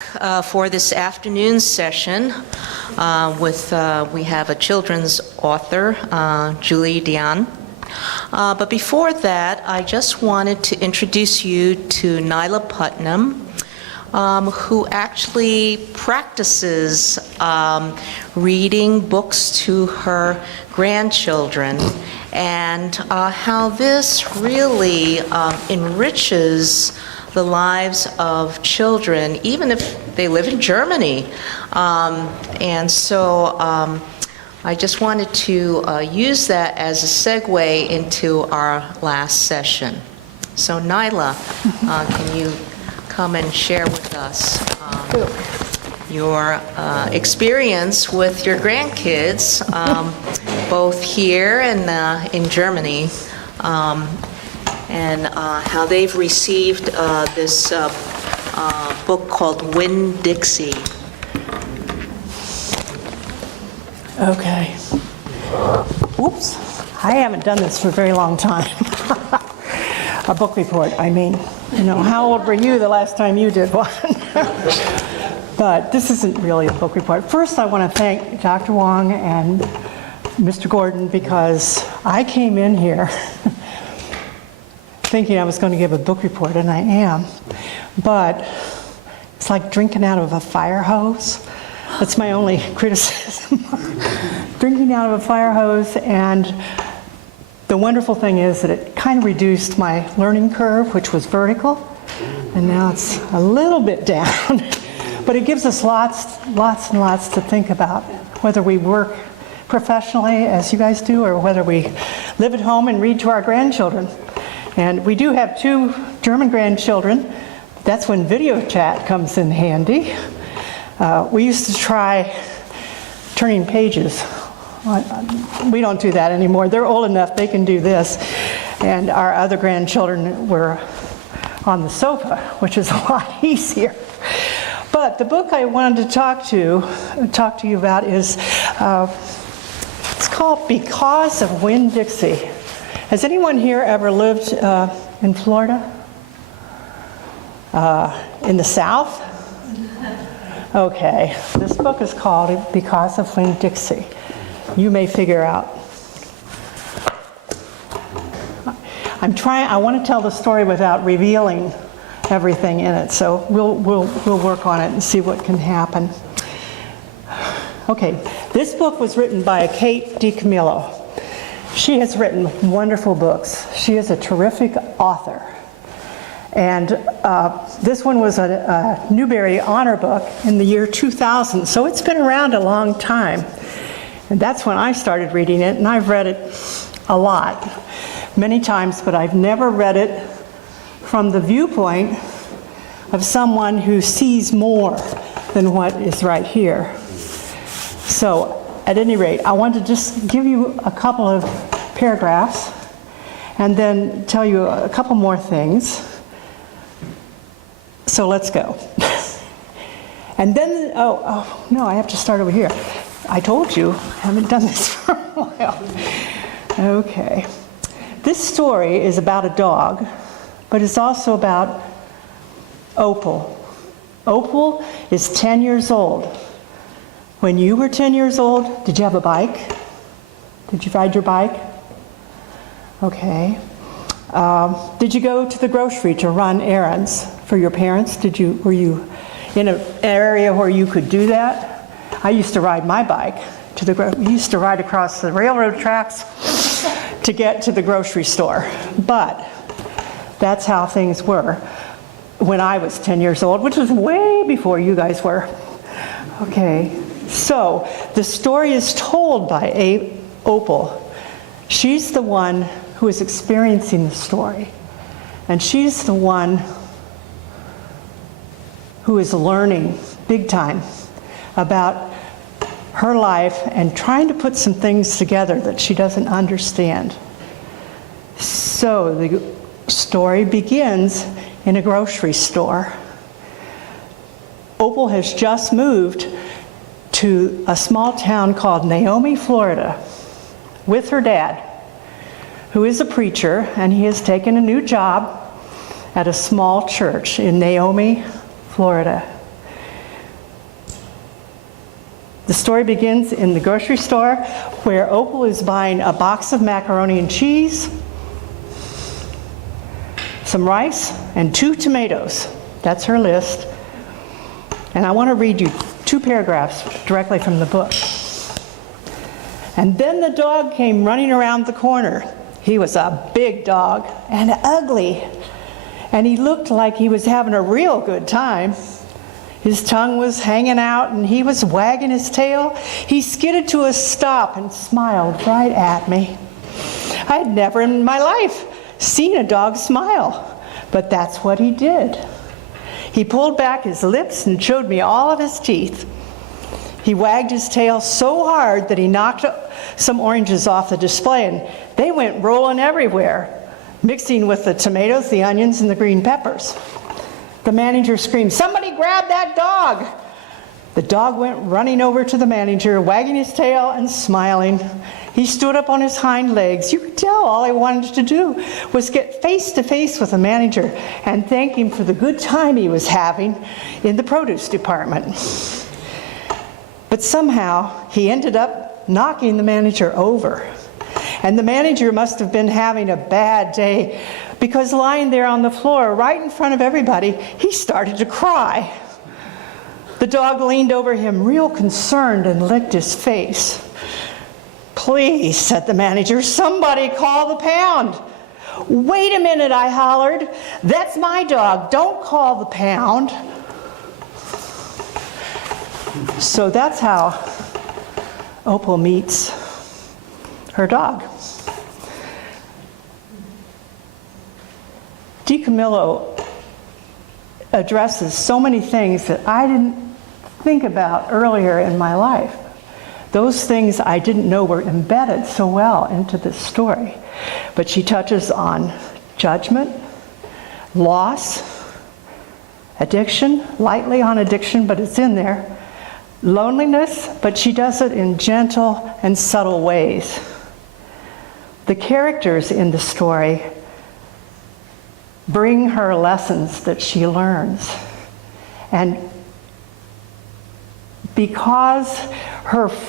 For this afternoon session we have a children's author, Julie Dion. But before that, I just wanted to introduce you to Nyla Putnam, who actually practices reading books to her grandchildren, and how this really enriches the lives of children, even if they live in Germany. And so I just wanted to use that as a segue into our last session. So Nyla, can you come and share with us your experience with your grandkids, both here and in Germany, and how they've received this book called Winn-Dixie. Okay. Oops. I haven't done this for a very long time. A book report, I mean. You know, how old were you the last time you did one? But this isn't really a book report. First, I want to thank Dr. Wong and Mr. Gordon, because I came in here thinking I was going to give a book report, and I am. But it's like drinking out of a fire hose. That's my only criticism. Drinking out of a fire hose, and the wonderful thing is that it kind of reduced my learning curve, which was vertical, and now it's a little bit down. But it gives us lots and lots to think about, whether we work professionally, as you guys do, or whether we live at home and read to our grandchildren. And we do have 2 German grandchildren. That's when video chat comes in handy. We used to try turning pages. We don't do that anymore. They're old enough, they can do this. And our other grandchildren were on the sofa, which is a lot easier. But the book I wanted to talk to you about is, it's called Because of Winn-Dixie. Has anyone here ever lived in Florida? In the South? Okay. This book is called Because of Winn-Dixie. You may figure out. I want to tell the story without revealing everything in it, so we'll work on it and see what can happen. Okay. This book was written by Kate DiCamillo. She has written wonderful books. She is a terrific author. And this one was a Newbery Honor Book in the year 2000, so it's been around a long time. And that's when I started reading it, and I've read it a lot, many times, but I've never read it from the viewpoint of someone who sees more than what is right here. So, at any rate, I want to just give you a couple of paragraphs and then tell you a couple more things. So let's go. And then, no, I have to start over here. I told you, I haven't done this for a while. Okay. This story is about a dog, but it's also about Opal. Opal is 10 years old. When you were 10 years old, did you have a bike? Did you ride your bike? Okay. Did you go to the grocery to run errands for your parents? Were you in an area where you could do that? I used to ride my bike we used to ride across the railroad tracks to get to the grocery store. But that's how things were when I was 10 years old, which was way before you guys were. Okay. So, the story is told by Opal. She's the one who is experiencing the story. And she's the one who is learning big time about her life and trying to put some things together that she doesn't understand. So, the story begins in a grocery store. Opal has just moved to a small town called Naomi, Florida, with her dad, who is a preacher, and he has taken a new job at a small church in Naomi, Florida. The story begins in the grocery store where Opal is buying a box of macaroni and cheese, some rice, and 2 tomatoes. That's her list. And I want to read you 2 paragraphs directly from the book. And then the dog came running around the corner. He was a big dog and ugly, and he looked like he was having a real good time. His tongue was hanging out and he was wagging his tail. He skidded to a stop and smiled right at me. I had never in my life seen a dog smile, but that's what he did. He pulled back his lips and showed me all of his teeth. He wagged his tail so hard that he knocked some oranges off the display, and they went rolling everywhere, mixing with the tomatoes, the onions, and the green peppers. The manager screamed, "Somebody grab that dog!" The dog went running over to the manager, wagging his tail and smiling. He stood up on his hind legs. You could tell all he wanted to do was get face to face with the manager and thank him for the good time he was having in the produce department. But somehow he ended up knocking the manager over. And the manager must have been having a bad day, because lying there on the floor right in front of everybody, he started to cry. The dog leaned over him real concerned and licked his face. "Please," said the manager, "somebody call the pound." "Wait a minute," I hollered. "That's my dog. Don't call the pound." So that's how Opal meets her dog. DiCamillo addresses so many things that I didn't think about earlier in my life. Those things I didn't know were embedded so well into this story. But she touches on judgment, loss, addiction, lightly on addiction, but it's in there, loneliness, but she does it in gentle and subtle ways. The characters in the story bring her lessons that she learns. And because her first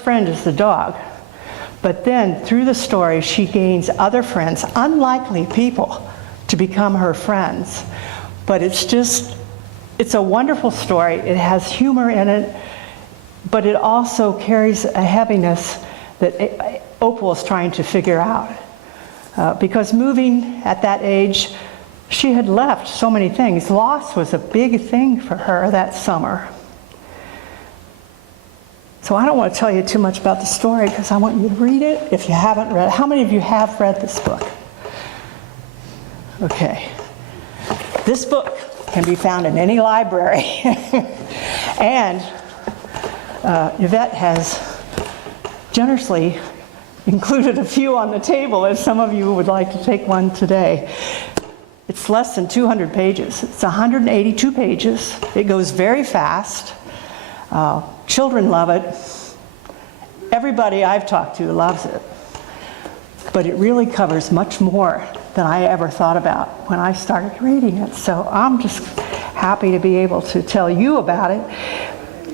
friend is the dog, but then through the story she gains other friends, unlikely people, to become her friends. But it's a wonderful story. It has humor in it, but it also carries a heaviness that Opal is trying to figure out. Because moving at that age, she had left so many things. Loss was a big thing for her that summer. So I don't want to tell you too much about the story because I want you to read it if you haven't read it. How many of you have read this book? Okay. This book can be found in any library. And Yvette has generously included a few on the table if some of you would like to take one today. It's less than 200 pages. It's 182 pages. It goes very fast. Children love it. Everybody I've talked to loves it. But it really covers much more than I ever thought about when I started reading it. So I'm just happy to be able to tell you about it.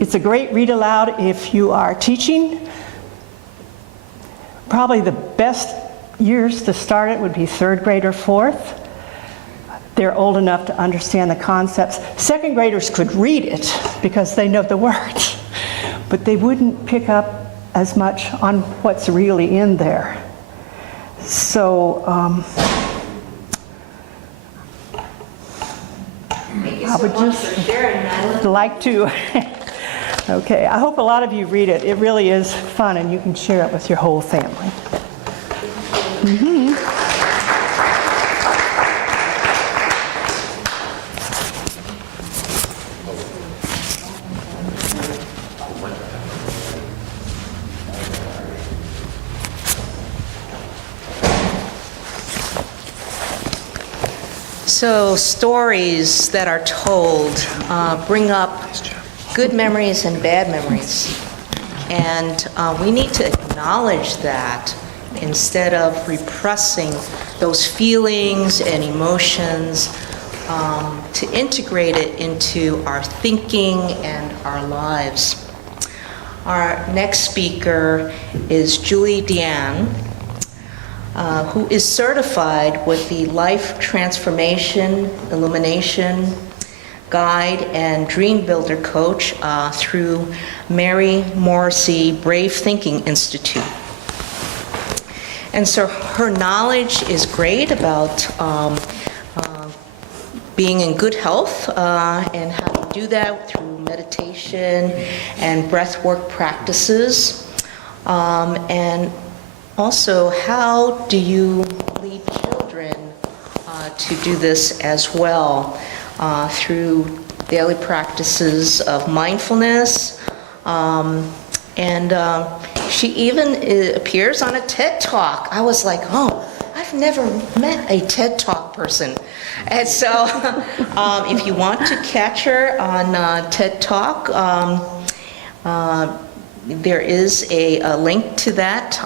It's a great read aloud if you are teaching. Probably the best years to start it would be 3rd grade or 4th. They're old enough to understand the concepts. 2nd graders could read it because they know the words, but they wouldn't pick up as much on what's really in there. So I would just like to, okay, I hope a lot of you read it. It really is fun and you can share it with your whole family. Mm-hmm. So stories that are told bring up good memories and bad memories. And we need to acknowledge that instead of repressing those feelings and emotions. to integrate it into our thinking and our lives. Our next speaker is Julie Diane, who is certified with the Life Transformation, Illumination, Guide, and Dream Builder Coach through Mary Morrissey Brave Thinking Institute. And so her knowledge is great about being in good health and how to do that through meditation and breathwork practices. And also, how do you lead children to do this as well through daily practices of mindfulness. And she even appears on a TED Talk. I was like, oh, I've never met a TED Talk person. And so if you want to catch her on TED Talk, there is a link to that,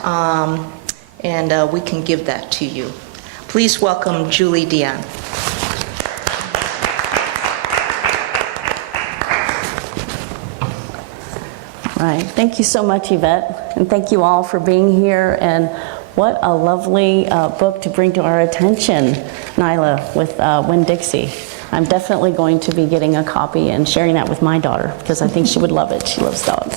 and we can give that to you. Please welcome Julie Diane. Right. Thank you so much, Yvette, and thank you all for being here. And what a lovely book to bring to our attention, Nyla, with Winn-Dixie. I'm definitely going to be getting a copy and sharing that with my daughter because I think she would love it. She loves dogs.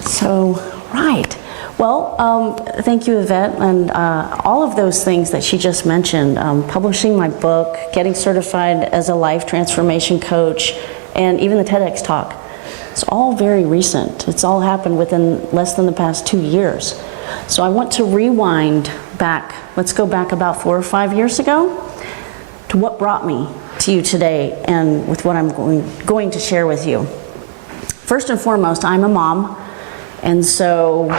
So, right. Well, thank you, Yvette, and all of those things that she just mentioned, publishing my book, getting certified as a life transformation coach, and even the TEDx talk. It's all very recent. It's all happened within less than the past 2 years. So I want to rewind back. Let's go back about 4 or 5 years ago to what brought me to you today and with what I'm going to share with you. First and foremost, I'm a mom. And so,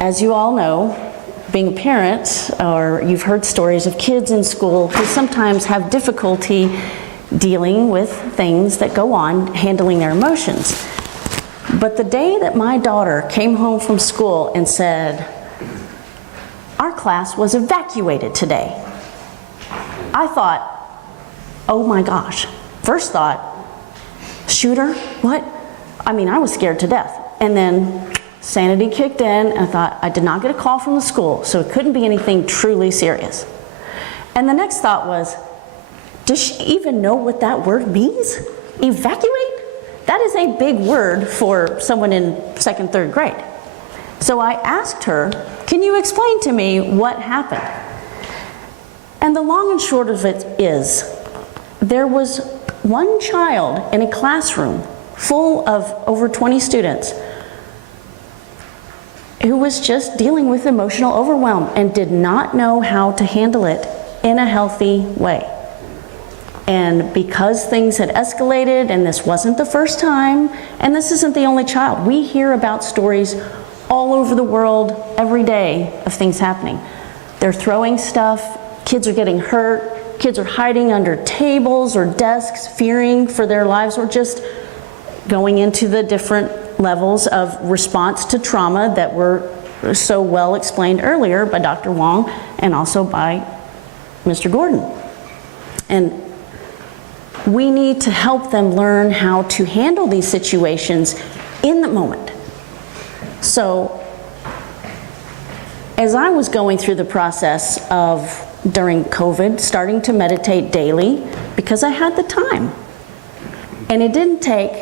as you all know, being a parent, or you've heard stories of kids in school who sometimes have difficulty dealing with things that go on, handling their emotions. But the day that my daughter came home from school and said, "Our class was evacuated today," I thought, oh my gosh. First thought, shooter? What? I mean, I was scared to death. And then sanity kicked in, and I thought, I did not get a call from the school, so it couldn't be anything truly serious. And the next thought was, does she even know what that word means? Evacuate? That is a big word for someone in 2nd, 3rd grade. So I asked her, can you explain to me what happened? And the long and short of it is, there was one child in a classroom full of over 20 students who was just dealing with emotional overwhelm and did not know how to handle it in a healthy way. And because things had escalated, and this wasn't the first time, and this isn't the only child, we hear about stories all over the world every day of things happening. They're throwing stuff, kids are getting hurt, kids are hiding under tables or desks, fearing for their lives, or just going into the different levels of response to trauma that were so well explained earlier by Dr. Wong and also by Mr. Gordon. And we need to help them learn how to handle these situations in the moment. So, as I was going through the process of, during COVID, starting to meditate daily, because I had the time, and it didn't take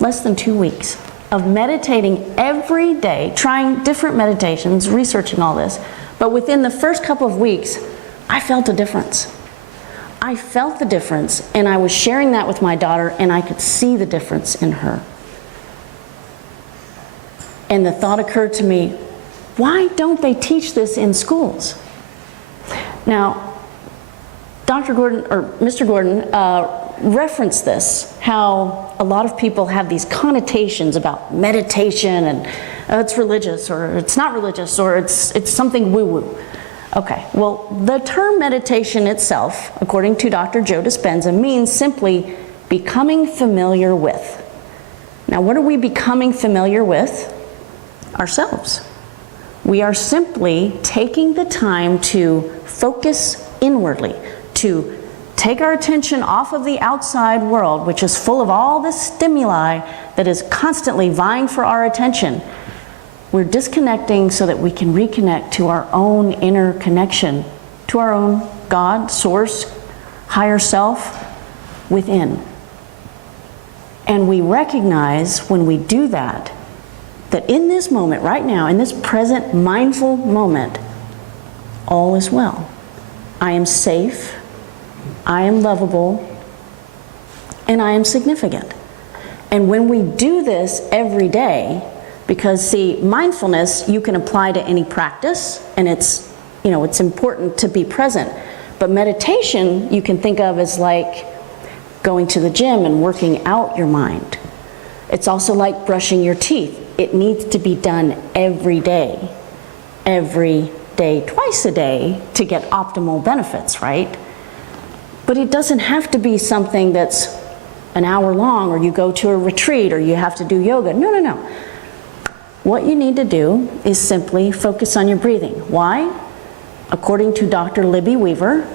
less than 2 weeks of meditating every day, trying different meditations, researching all this, but within the first couple of weeks, I felt a difference. I felt the difference, and I was sharing that with my daughter, and I could see the difference in her. And the thought occurred to me, why don't they teach this in schools? Now, Dr. Gordon, or Mr. Gordon, referenced this, how a lot of people have these connotations about meditation, and it's religious, or it's not religious, or it's something woo-woo. Okay, well, the term meditation itself, according to Dr. Joe Dispenza, means simply becoming familiar with. Now, what are we becoming familiar with? Ourselves. We are simply taking the time to focus inwardly, to take our attention off of the outside world, which is full of all this stimuli that is constantly vying for our attention. We're disconnecting so that we can reconnect to our own inner connection, to our own God, source, higher self within. And we recognize when we do that, that in this moment, right now, in this present mindful moment, all is well. I am safe, I am lovable, and I am significant. And when we do this every day, because see, mindfulness you can apply to any practice, and it's important to be present. But meditation you can think of as like going to the gym and working out your mind. It's also like brushing your teeth. It needs to be done every day, twice a day to get optimal benefits, right? But it doesn't have to be something that's an hour long, or you go to a retreat, or you have to do yoga. No. What you need to do is simply focus on your breathing. Why? According to Dr. Libby Weaver,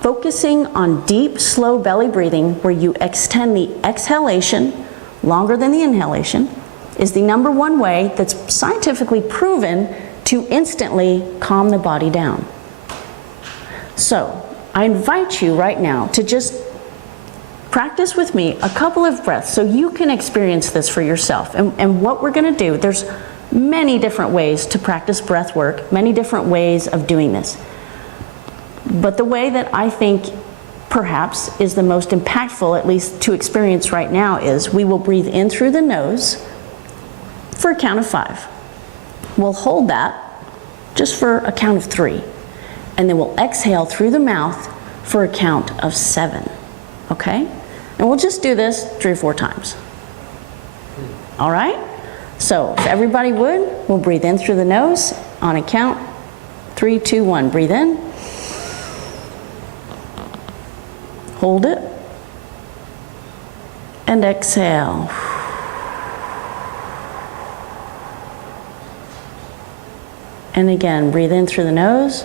focusing on deep, slow belly breathing, where you extend the exhalation longer than the inhalation, is the #1 way that's scientifically proven to instantly calm the body down. So, I invite you right now to just practice with me a couple of breaths so you can experience this for yourself. And what we're going to do, there's many different ways to practice breath work, many different ways of doing this. But the way that I think perhaps is the most impactful, at least to experience right now, is we will breathe in through the nose for a count of 5. We'll hold that just for a count of 3. And then we'll exhale through the mouth for a count of 7. Okay? And we'll just do this 3 or 4 times. All right? So if everybody would, we'll breathe in through the nose on a count. 3, 2, 1. Breathe in. Hold it. And exhale. And again, breathe in through the nose.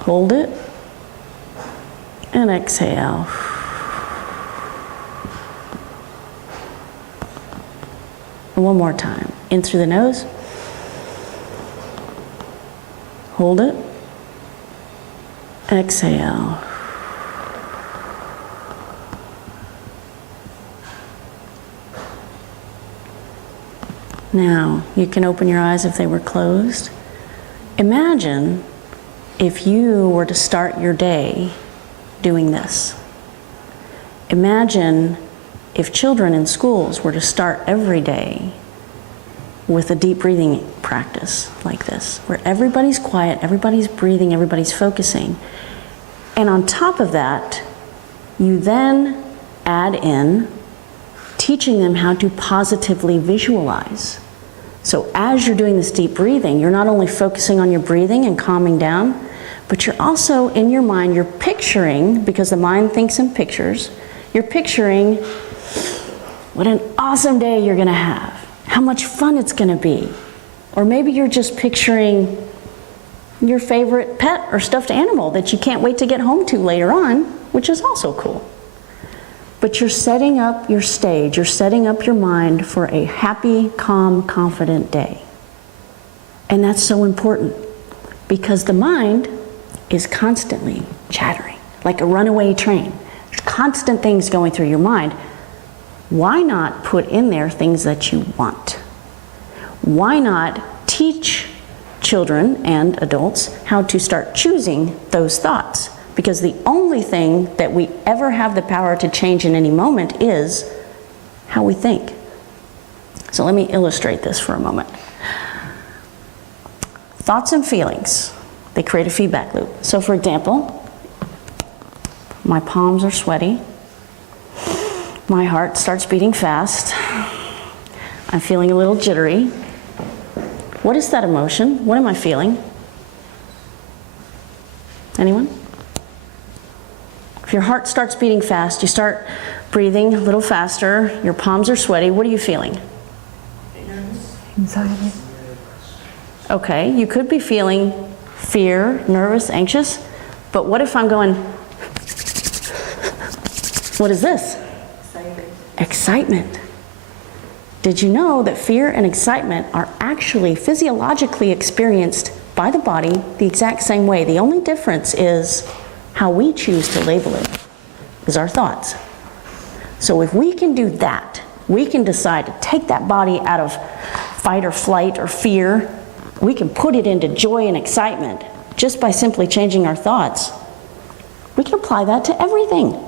Hold it. And exhale. And one more time. In through the nose. Hold it. Exhale. Now, you can open your eyes if they were closed. Imagine if you were to start your day doing this. Imagine if children in schools were to start every day with a deep breathing practice like this, where everybody's quiet, everybody's breathing, everybody's focusing. And on top of that, you then add in teaching them how to positively visualize. So as you're doing this deep breathing, you're not only focusing on your breathing and calming down, but you're also in your mind, you're picturing, because the mind thinks in pictures, you're picturing what an awesome day you're gonna have, how much fun it's gonna be. Or maybe you're just picturing your favorite pet or stuffed animal that you can't wait to get home to later on, which is also cool. But you're setting up your stage, you're setting up your mind for a happy, calm, confident day. And that's so important, because the mind is constantly chattering, like a runaway train. There's constant things going through your mind. Why not put in there things that you want? Why not teach children and adults how to start choosing those thoughts? Because the only thing that we ever have the power to change in any moment is how we think. So let me illustrate this for a moment. Thoughts and feelings, they create a feedback loop. So for example, my palms are sweaty. My heart starts beating fast. I'm feeling a little jittery. What is that emotion? What am I feeling? Anyone? If your heart starts beating fast, you start breathing a little faster, your palms are sweaty, what are you feeling? Anxiety. Okay, you could be feeling fear, nervous, anxious. But what if I'm going, what is this? Excitement. Did you know that fear and excitement are actually physiologically experienced by the body the exact same way? The only difference is how we choose to label it, is our thoughts. So if we can do that, we can decide to take that body out of fight or flight or fear, we can put it into joy and excitement just by simply changing our thoughts. We can apply that to everything.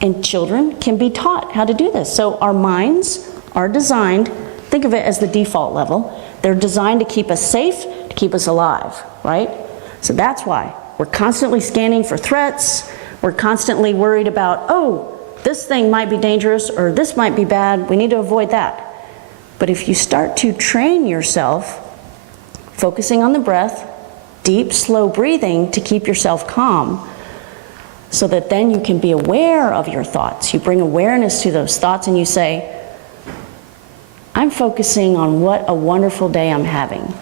And children can be taught how to do this. So our minds are designed, think of it as the default level, they're designed to keep us safe, to keep us alive, right? So that's why we're constantly scanning for threats, we're constantly worried about, oh, this thing might be dangerous or this might be bad, we need to avoid that. But if you start to train yourself, focusing on the breath, deep, slow breathing to keep yourself calm, so that then you can be aware of your thoughts. You bring awareness to those thoughts and you say, I'm focusing on what a wonderful day I'm having.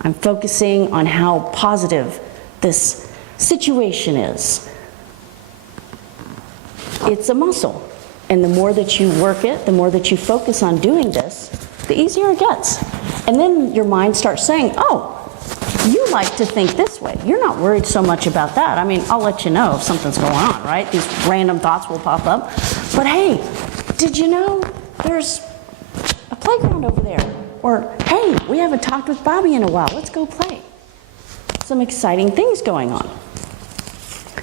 I'm focusing on how positive this situation is. It's a muscle. And the more that you work it, the more that you focus on doing this, the easier it gets. And then your mind starts saying, oh, you like to think this way. You're not worried so much about that. I mean, I'll let you know if something's going on, right? These random thoughts will pop up. But hey, did you know there's a playground over there? Or, hey, we haven't talked with Bobby in a while. Let's go play. Some exciting things going on.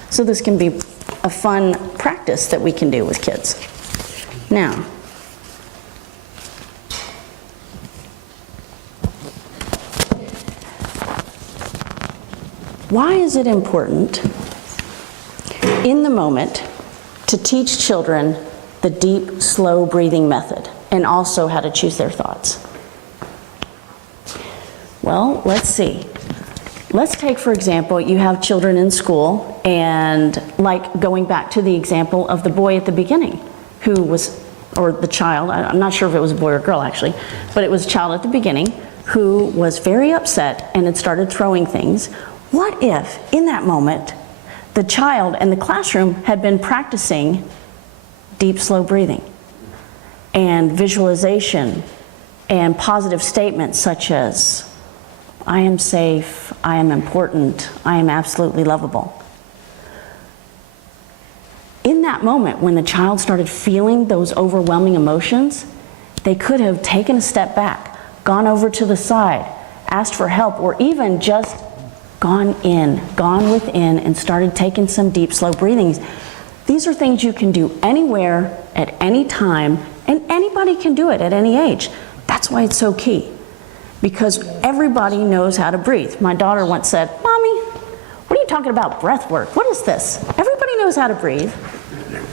So this can be a fun practice that we can do with kids. Now, why is it important in the moment to teach children the deep, slow breathing method and also how to choose their thoughts? Well, let's see. Let's take, for example, you have children in school, and like going back to the example of the boy at the beginning who was, or the child, I'm not sure if it was a boy or a girl actually, but it was a child at the beginning who was very upset and had started throwing things. What if, in that moment, the child and the classroom had been practicing deep, slow breathing and visualization and positive statements such as, I am safe, I am important, I am absolutely lovable. In that moment, when the child started feeling those overwhelming emotions, they could have taken a step back, gone over to the side, asked for help, or even just gone within and started taking some deep, slow breathings. These are things you can do anywhere, at any time, and anybody can do it at any age. That's why it's so key, because everybody knows how to breathe. My daughter once said, Mommy, what are you talking about breath work? What is this? Everybody knows how to breathe.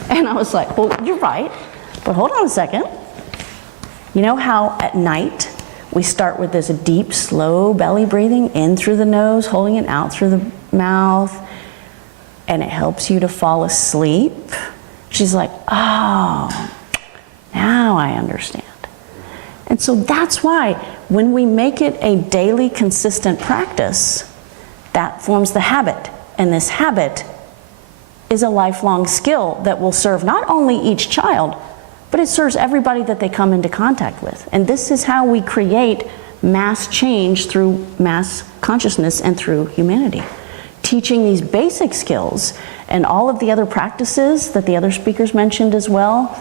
And I was like, well, you're right, but hold on a second. You know how at night, we start with this deep, slow belly breathing in through the nose, holding it out through the mouth, and it helps you to fall asleep. She's like, oh, now I understand. And so that's why when we make it a daily, consistent practice, that forms the habit. And this habit is a lifelong skill that will serve not only each child, but it serves everybody that they come into contact with. And this is how we create mass change through mass consciousness and through humanity. Teaching these basic skills and all of the other practices that the other speakers mentioned as well,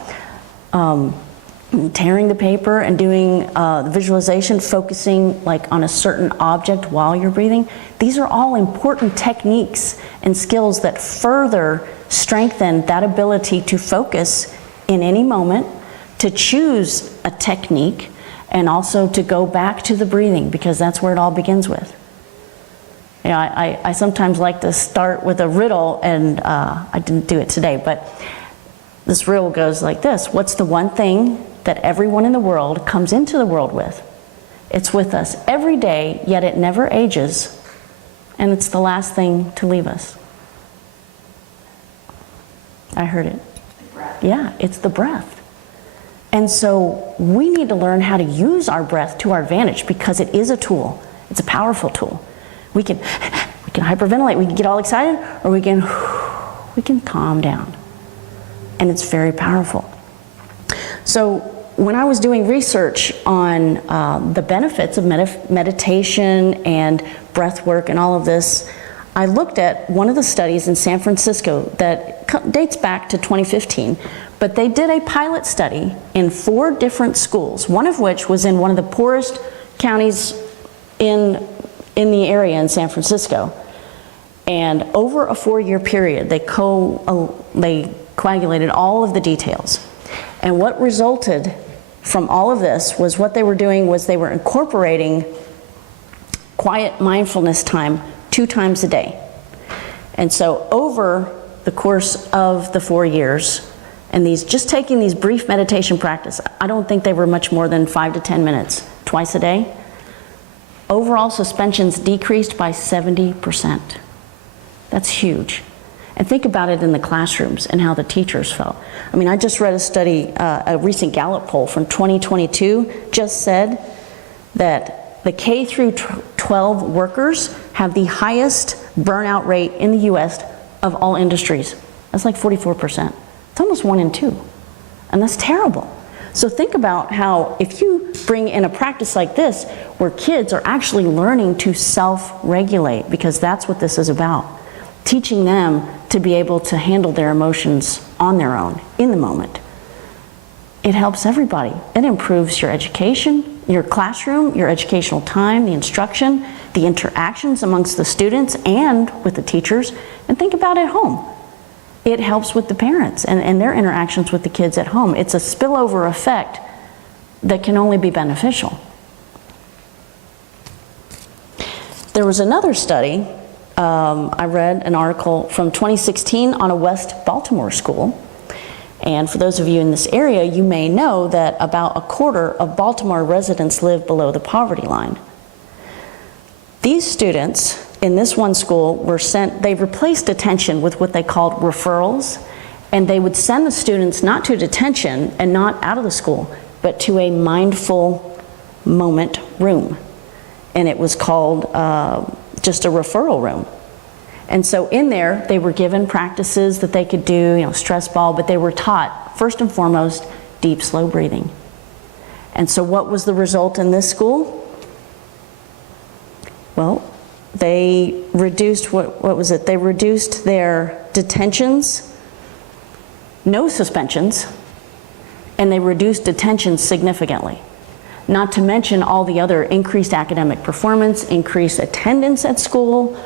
tearing the paper and doing the visualization, focusing like on a certain object while you're breathing. These are all important techniques and skills that further strengthen that ability to focus in any moment, to choose a technique, and also to go back to the breathing, because that's where it all begins with. You know, I sometimes like to start with a riddle, and I didn't do it today, but this riddle goes like this. What's the one thing that everyone in the world comes into the world with? It's with us every day, yet it never ages, and it's the last thing to leave us. I heard it. Yeah, it's the breath. And so we need to learn how to use our breath to our advantage, because it is a tool. It's a powerful tool. We can hyperventilate, we can get all excited, or we can calm down. And it's very powerful. So when I was doing research on the benefits of meditation and breath work and all of this, I looked at one of the studies in San Francisco that dates back to 2015, but they did a pilot study in 4 different schools, one of which was in one of the poorest counties in the area in San Francisco. And over a 4-year period, they coagulated all of the details. And what resulted from all of this was what they were doing was they were incorporating quiet mindfulness time 2 times a day. And so over the course of the 4 years, and just taking these brief meditation practice, I don't think they were much more than 5 to 10 minutes twice a day, overall suspensions decreased by 70%. That's huge. And think about it in the classrooms and how the teachers felt. I mean, I just read a study, a recent Gallup poll from 2022 just said that the K through 12 workers have the highest burnout rate in the US of all industries. That's like 44%. It's almost 1 in 2. And that's terrible. So think about how if you bring in a practice like this where kids are actually learning to self-regulate, because that's what this is about, teaching them to be able to handle their emotions on their own, in the moment. It helps everybody. It improves your education, your classroom, your educational time, the instruction, the interactions amongst the students and with the teachers. And think about at home. It helps with the parents and their interactions with the kids at home. It's a spillover effect that can only be beneficial. There was another study, I read an article from 2016 on a West Baltimore school. And for those of you in this area, you may know that about a quarter of Baltimore residents live below the poverty line. These students in this one school they replaced detention with what they called referrals, and they would send the students not to detention and not out of the school, but to a mindful moment room. And it was called just a referral room. And so in there, they were given practices that they could do, stress ball, but they were taught, first and foremost, deep, slow breathing. And so what was the result in this school? Well, they reduced, what was it? They reduced their detentions, no suspensions, and they reduced detentions significantly. Not to mention all the other increased academic performance, increased attendance at school,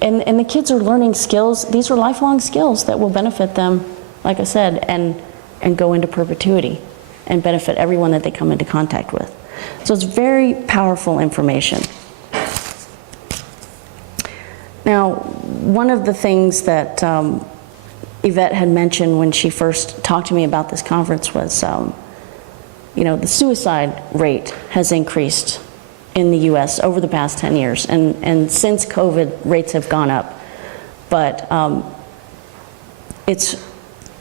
and the kids are learning skills. These are lifelong skills that will benefit them, like I said, and go into perpetuity and benefit everyone that they come into contact with. So it's very powerful information. Now, one of the things that Yvette had mentioned when she first talked to me about this conference was, the suicide rate has increased in the US over the past 10 years. And since COVID, rates have gone up. But it's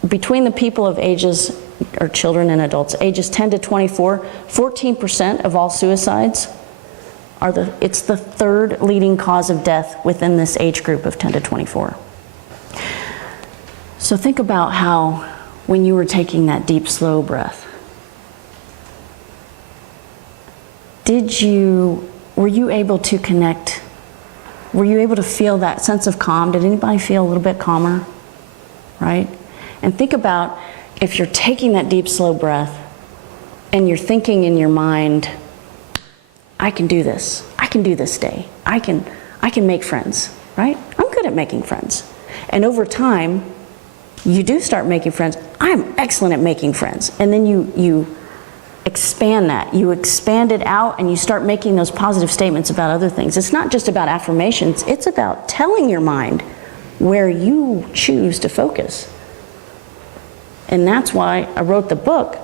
between the people of ages, or children and adults, ages 10 to 24, 14% of all suicides it's the 3rd leading cause of death within this age group of 10 to 24. So think about how when you were taking that deep, slow breath, were you able to connect? Were you able to feel that sense of calm? Did anybody feel a little bit calmer? Right? And think about if you're taking that deep, slow breath and you're thinking in your mind, I can do this. I can do this day. I can make friends, right? I'm good at making friends. And over time, you do start making friends. I'm excellent at making friends. And then you expand that. You expand it out and you start making those positive statements about other things. It's not just about affirmations. It's about telling your mind where you choose to focus. And that's why I wrote the book,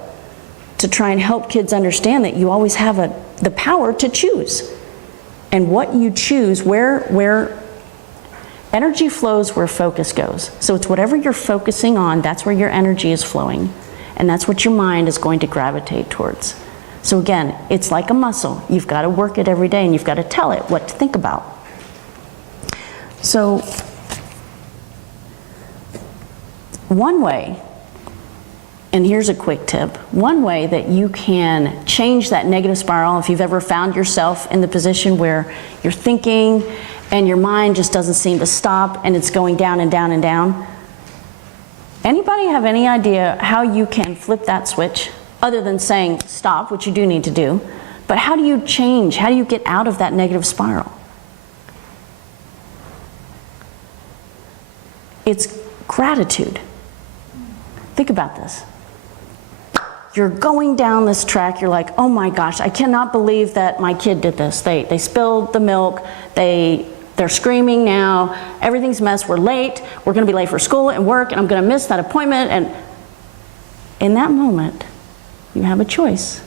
to try and help kids understand that you always have the power to choose. And what you choose, where energy flows where focus goes. So it's whatever you're focusing on, that's where your energy is flowing. And that's what your mind is going to gravitate towards. So again, it's like a muscle. You've got to work it every day, and you've got to tell it what to think about. So one way, and here's a quick tip, one way that you can change that negative spiral, if you've ever found yourself in the position where you're thinking and your mind just doesn't seem to stop and it's going down and down and down. Anybody have any idea how you can flip that switch, other than saying stop, which you do need to do, but how do you change, how do you get out of that negative spiral? It's gratitude. Think about this. You're going down this track, you're like, oh my gosh, I cannot believe that my kid did this. They spilled the milk, they're screaming now, everything's a mess, we're late, we're gonna be late for school and work, and I'm gonna miss that appointment. And in that moment, you have a choice.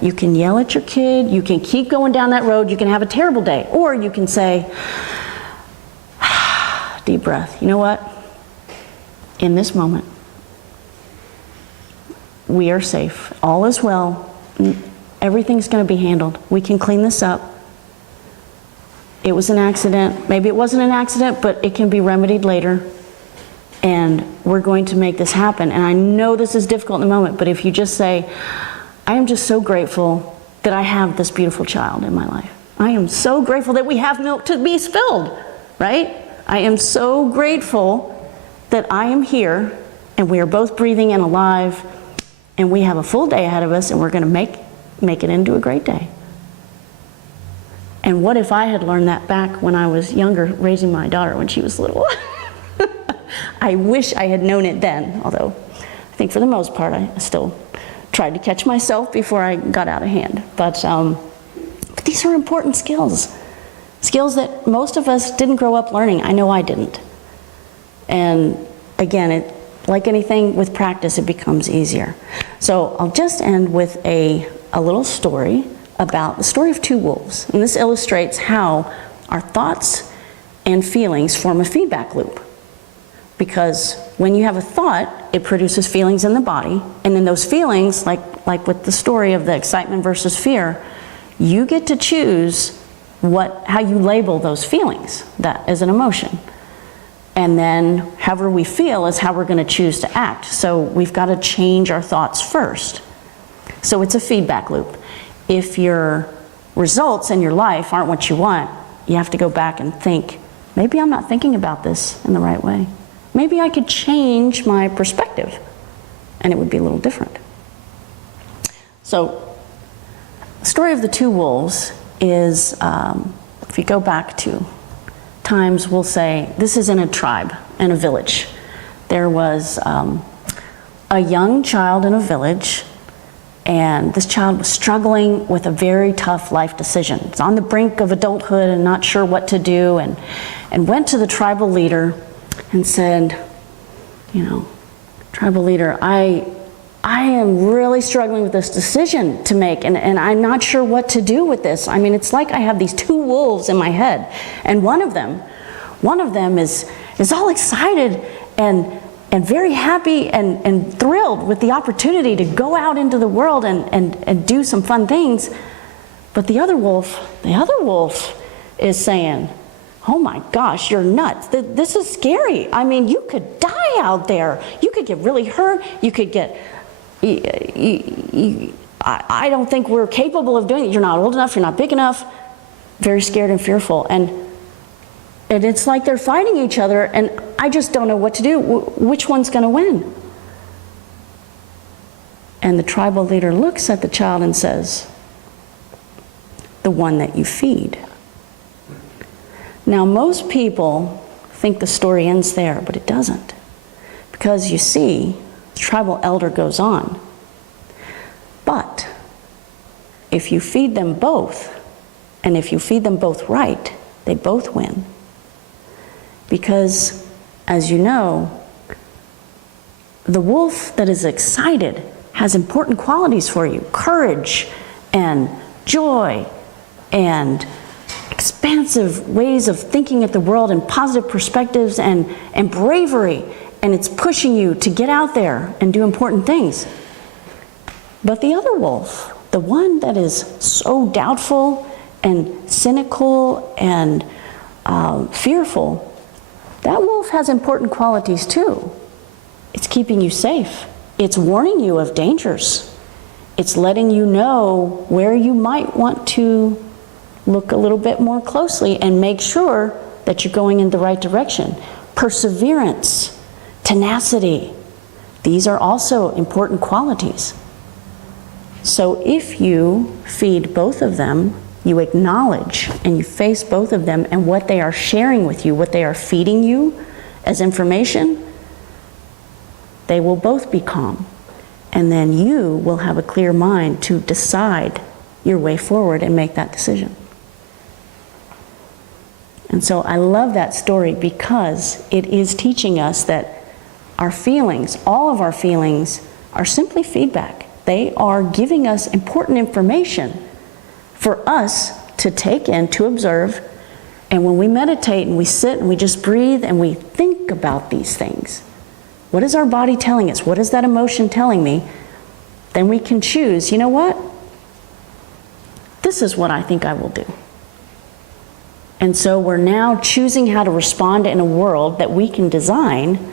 You can yell at your kid, you can keep going down that road, you can have a terrible day, or you can say, deep breath, you know what? In this moment, we are safe, all is well, everything's going to be handled, we can clean this up. It was an accident, maybe it wasn't an accident, but it can be remedied later, and we're going to make this happen. And I know this is difficult in the moment, but if you just say, I am just so grateful that I have this beautiful child in my life. I am so grateful that we have milk to be spilled, right? I am so grateful that I am here and we are both breathing and alive, and we have a full day ahead of us, and we're going to make it into a great day. And what if I had learned that back when I was younger, raising my daughter when she was little? I wish I had known it then, although I think for the most part I still tried to catch myself before I got out of hand. But these are important skills. Skills that most of us didn't grow up learning. I know I didn't. And again, like anything with practice, it becomes easier. So I'll just end with a little story about the story of two wolves. And this illustrates how our thoughts and feelings form a feedback loop. Because when you have a thought, it produces feelings in the body, and then those feelings, like with the story of the excitement versus fear, you get to choose how you label those feelings, that as an emotion. And then however we feel is how we're going to choose to act. So we've got to change our thoughts first. So it's a feedback loop. If your results in your life aren't what you want, you have to go back and think, maybe I'm not thinking about this in the right way. Maybe I could change my perspective and it would be a little different. So the story of the two wolves is, if you go back to times, we'll say, this is in a tribe, in a village. There was a young child in a village, and this child was struggling with a very tough life decision. It's on the brink of adulthood and not sure what to do, and went to the tribal leader and said, tribal leader, I am really struggling with this decision to make, and I'm not sure what to do with this. I mean, it's like I have these two wolves in my head, and one of them is all excited and very happy and thrilled with the opportunity to go out into the world and do some fun things. But the other wolf is saying, oh my gosh, you're nuts. This is scary. I mean, you could die out there. You could get really hurt. You could get... I don't think we're capable of doing it. You're not old enough. You're not big enough. Very scared and fearful. And it's like they're fighting each other, and I just don't know what to do. Which one's going to win? And the tribal leader looks at the child and says, the one that you feed. Now, most people think the story ends there, but it doesn't. Because you see, the tribal elder goes on. But if you feed them both, and if you feed them both right, they both win. Because, as you know, the wolf that is excited has important qualities for you. Courage and joy and expansive ways of thinking at the world and positive perspectives and bravery. And it's pushing you to get out there and do important things. But the other wolf, the one that is so doubtful and cynical and fearful, that wolf has important qualities too. It's keeping you safe. It's warning you of dangers. It's letting you know where you might want to look a little bit more closely and make sure that you're going in the right direction. Perseverance, tenacity, these are also important qualities. So if you feed both of them, you acknowledge and you face both of them and what they are sharing with you, what they are feeding you as information, they will both be calm. And then you will have a clear mind to decide your way forward and make that decision. And so I love that story because it is teaching us that our feelings, all of our feelings, are simply feedback. They are giving us important information for us to take in, to observe. And when we meditate and we sit and we just breathe and we think about these things, what is our body telling us? What is that emotion telling me? Then we can choose, you know what? This is what I think I will do. And so we're now choosing how to respond in a world that we can design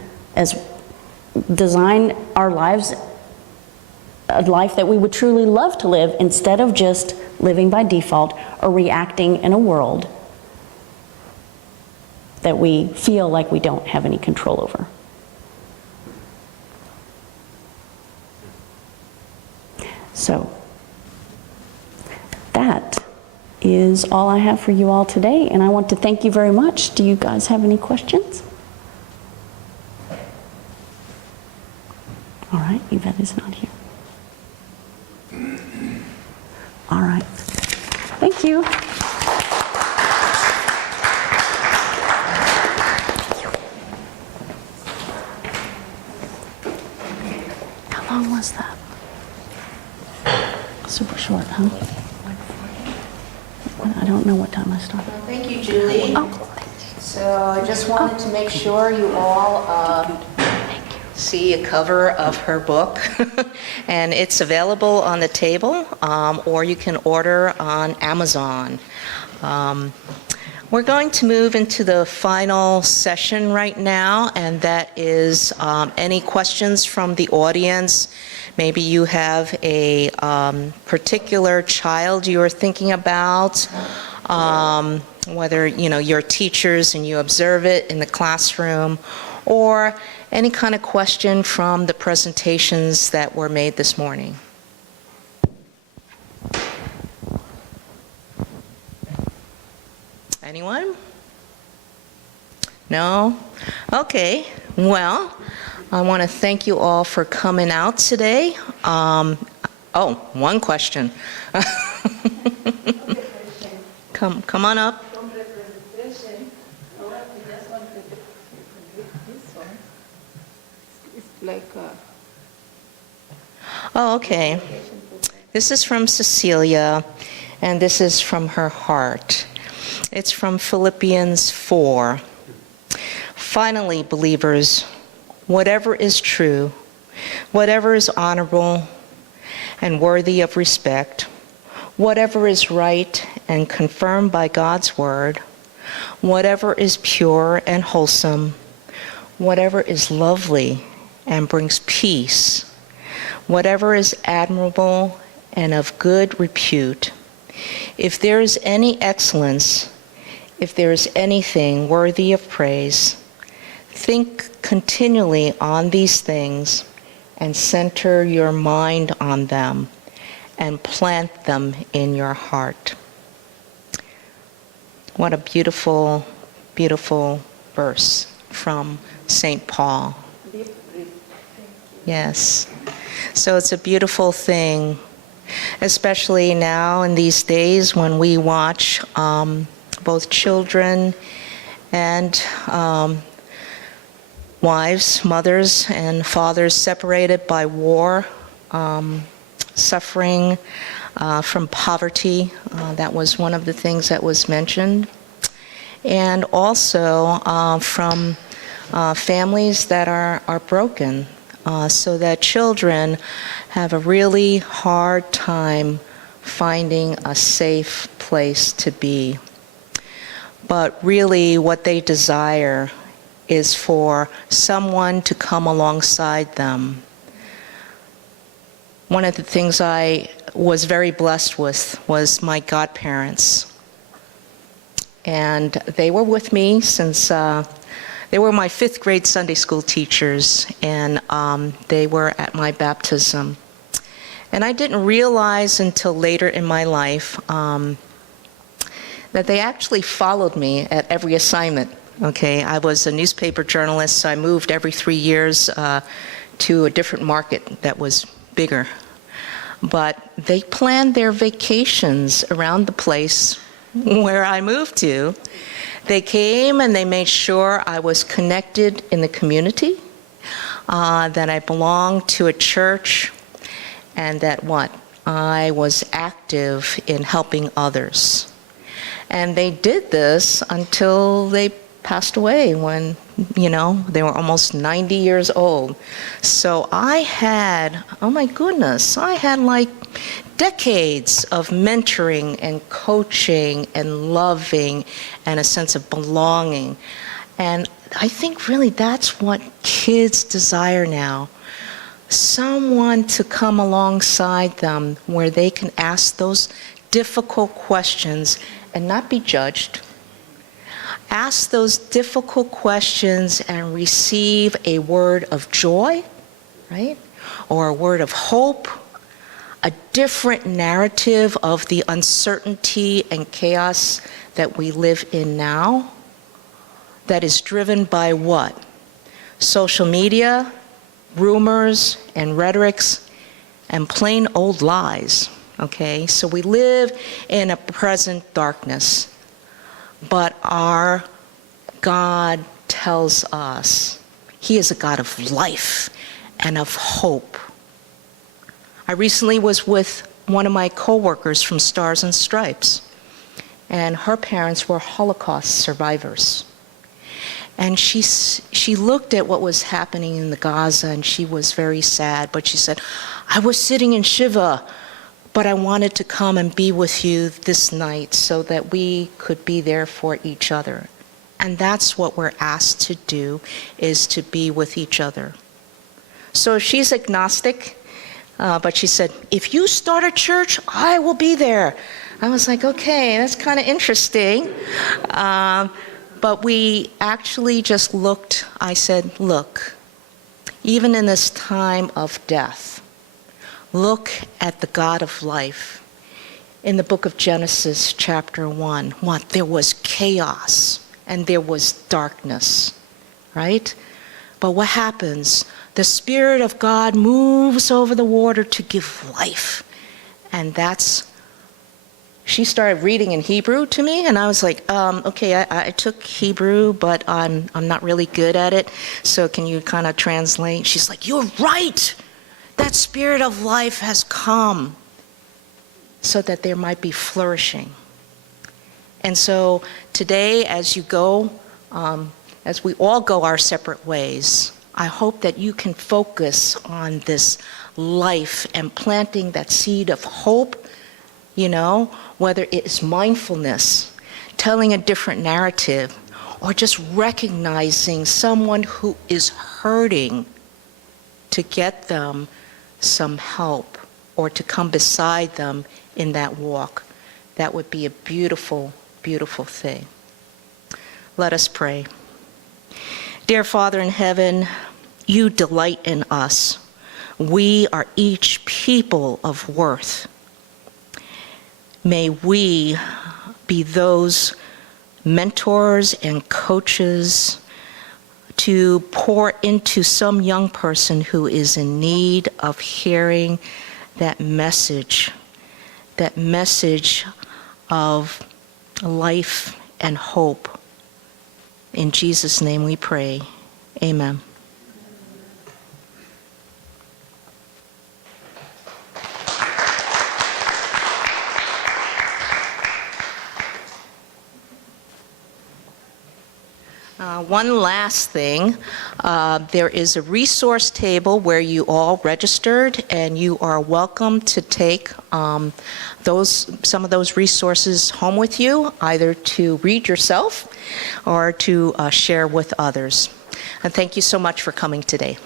our lives, a life that we would truly love to live, instead of just living by default or reacting in a world that we feel like we don't have any control over. So that is all I have for you all today, and I want to thank you very much. Do you guys have any questions? All right, Yvette is not here. All right. Thank you. How long was that? Super short, huh? I don't know what time I started. Thank you, Julie. Oh, So I just wanted to make sure you all see a cover of her book. And it's available on the table, or you can order on Amazon. We're going to move into the final session right now, and that is any questions from the audience. Maybe you have a particular child you are thinking about, whether you're teachers and you observe it in the classroom, or any kind of question from the presentations that were made this morning. Anyone? No? Okay. Well, I want to thank you all for coming out today. One question. Come on up. Oh, okay. This is from Cecilia, and this is from her heart. It's from Philippians 4. Finally, believers, whatever is true, whatever is honorable and worthy of respect, whatever is right and confirmed by God's word, whatever is pure and wholesome, whatever is lovely and brings peace, whatever is admirable and of good repute, if there is any excellence, if there is anything worthy of praise, think continually on these things and center your mind on them and plant them in your heart. What a beautiful, beautiful verse from St. Paul. Yes. So it's a beautiful thing, especially now in these days when we watch both children and wives, mothers, and fathers separated by war, suffering from poverty. That was one of the things that was mentioned. And also from families that are broken, so that children have a really hard time finding a safe place to be. But really what they desire is for someone to come alongside them. One of the things I was very blessed with was my godparents. And they were with me since, they were my 5th grade Sunday school teachers, and they were at my baptism. And I didn't realize until later in my life that they actually followed me at every assignment. Okay, I was a newspaper journalist, so I moved every 3 years to a different market that was bigger. But they planned their vacations around the place where I moved to. They came and they made sure I was connected in the community, that I belonged to a church, and that I was active in helping others. And they did this until they passed away when, they were almost 90 years old. So I had, oh my goodness, I had like decades of mentoring and coaching and loving and a sense of belonging. And I think really that's what kids desire now. Someone to come alongside them where they can ask those difficult questions and not be judged. Ask those difficult questions and receive a word of joy, right? Or a word of hope, a different narrative of the uncertainty and chaos that we live in now, that is driven by what? Social media, rumors, and rhetorics, and plain old lies, okay? So we live in a present darkness. But our God tells us He is a God of life and of hope. I recently was with one of my coworkers from Stars and Stripes, and her parents were Holocaust survivors. And she looked at what was happening in the Gaza, and she was very sad, but she said, I was sitting in Shiva, but I wanted to come and be with you this night so that we could be there for each other. And that's what we're asked to do, is to be with each other. So she's agnostic, but she said, if you start a church, I will be there. I was like, okay, that's kind of interesting. But we actually just looked, I said, look, even in this time of death, look at the God of life. In the book of Genesis, chapter 1, there was chaos and there was darkness, right? But what happens? The Spirit of God moves over the water to give life. And she started reading in Hebrew to me, and I was like, okay, I took Hebrew, but I'm not really good at it, so can you kind of translate? She's like, you're right! That Spirit of life has come so that there might be flourishing. And so today, as you go, as we all go our separate ways, I hope that you can focus on this life and planting that seed of hope, whether it's mindfulness, telling a different narrative, or just recognizing someone who is hurting to get them some help or to come beside them in that walk. That would be a beautiful, beautiful thing. Let us pray. Dear Father in heaven, you delight in us. We are each people of worth. May we be those mentors and coaches to pour into some young person who is in need of hearing that message of life and hope. In Jesus' name we pray. Amen. one last thing. There is a resource table where you all registered, and you are welcome to take some of those resources home with you, either to read yourself or to share with others. And thank you so much for coming today.